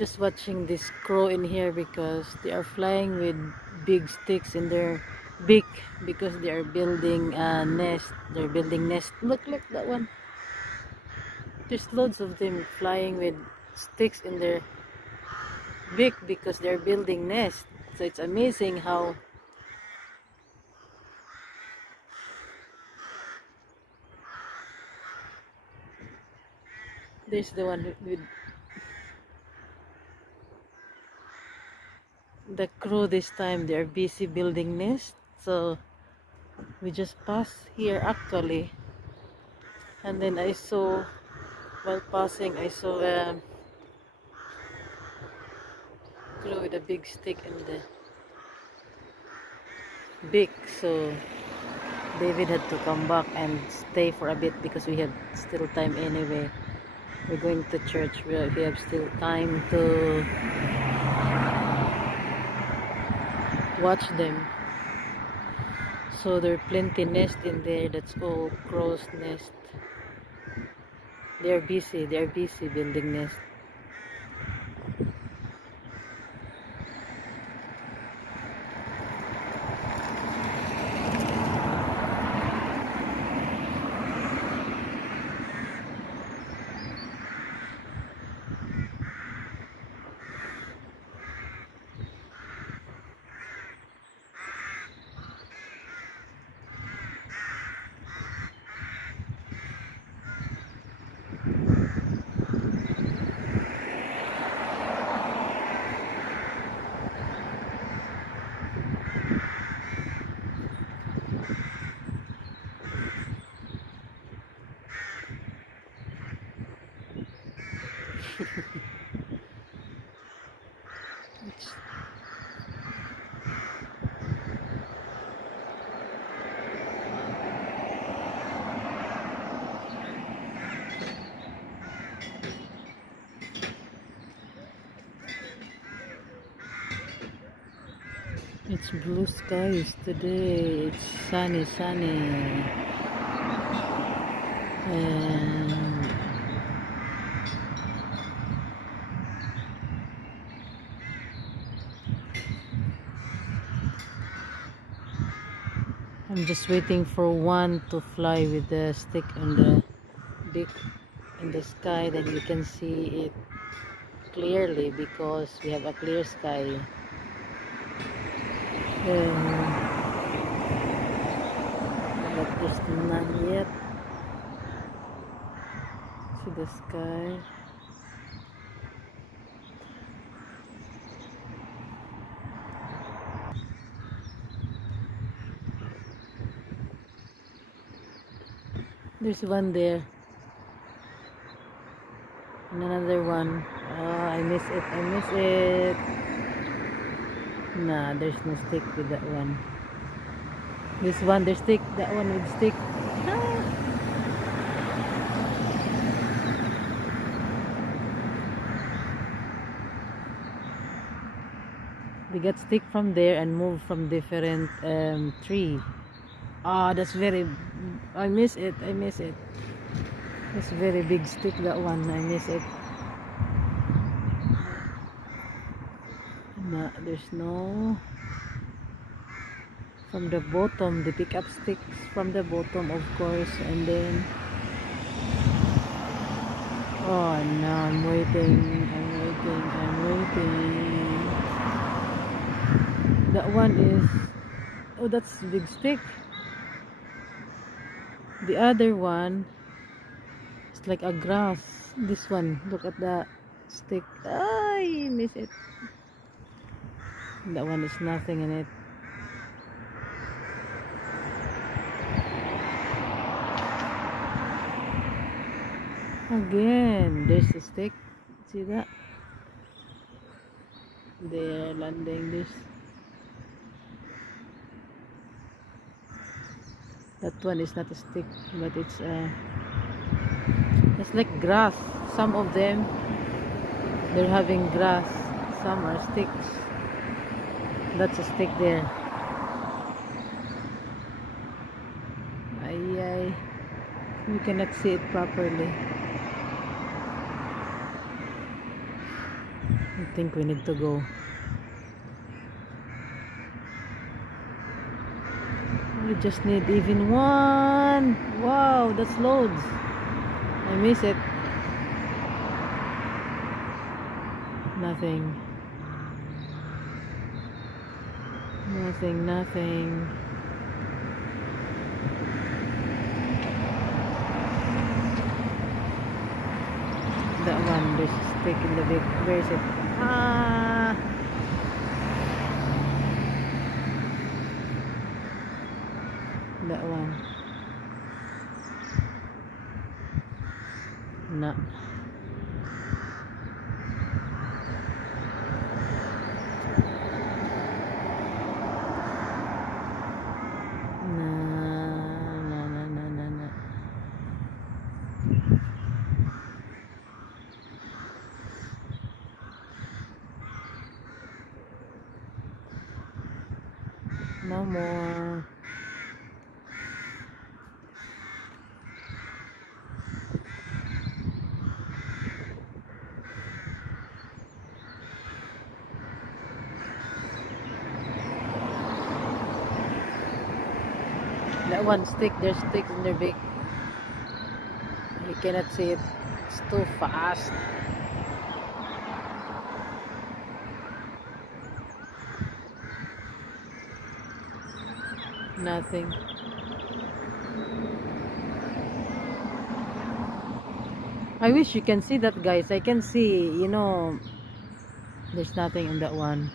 just watching this crow in here because they are flying with big sticks in their beak because they are building a nest. They're building nest. Look, that one. There's loads of them flying with sticks in their beak because they're building nest. So it's amazing how there's the one with the crow this time. They're busy building nest. So we just passed here actually, and then I saw while passing I saw a crow with a big stick in the beak. So David had to come back and stay for a bit because we had still time anyway. We're going to church. We have still time to watch them. So there are plenty nest in there. That's all crow's nest. They're busy building nest. It's blue skies today. It's sunny. And I'm just waiting for one to fly with the stick on the beak in the sky, then you can see it clearly because we have a clear sky. But there's none yet. See the sky. There's one there. And another one. Oh, I miss it. Nah, there's no stick with that one. This one, there's stick. That one with stick. Ah. They got stick from there and moved from different tree. Ah, that's very. I miss it. It's very big stick, that one. I miss it. Nah, there's no. From the bottom, they pick up sticks from the bottom, of course, and then. Oh no, I'm waiting. That one is. Oh, that's a big stick. The other one. It's like a grass. This one, look at the stick. I miss it. That one is nothing in it. Again, there's a stick. See that? They're landing this. That one is not a stick, but it's like grass. Some of them, they're having grass. Some are sticks. That's a stick there. Ay. We cannot see it properly. I think we need to go. We just need even one. Wow, that's loads. I miss it. Nothing. Nothing, nothing. That one, there's a stick in the big. Where is it? Ah! That one. No. No. No more. That one stick, there's sticks in their beak. You cannot see it. It's too fast. Nothing. I wish you can see that, guys. I can see, you know, there's nothing in that one.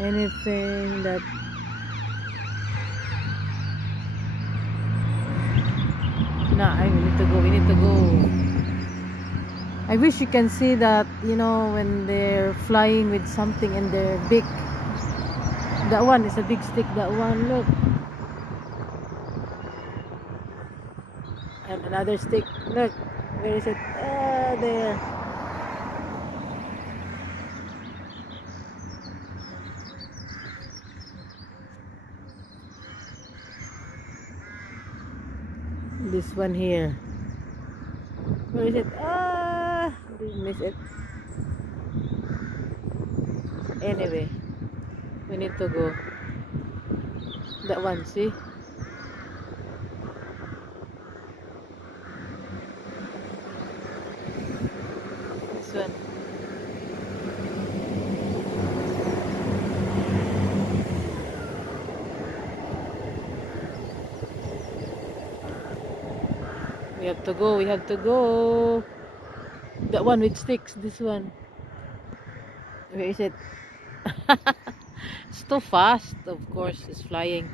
Anything that... Nah, we need to go. We need to go. I wish you can see that, you know, when they're flying with something in their beak. That one is a big stick. That one, look. And another stick. Look. Where is it? Ah, there. This one here. Where is it? Ah, didn't miss it. Anyway, we need to go. That one, see? This one. We have to go, we have to go. That one with sticks, this one. Where is it? It's too fast, of course, it's flying.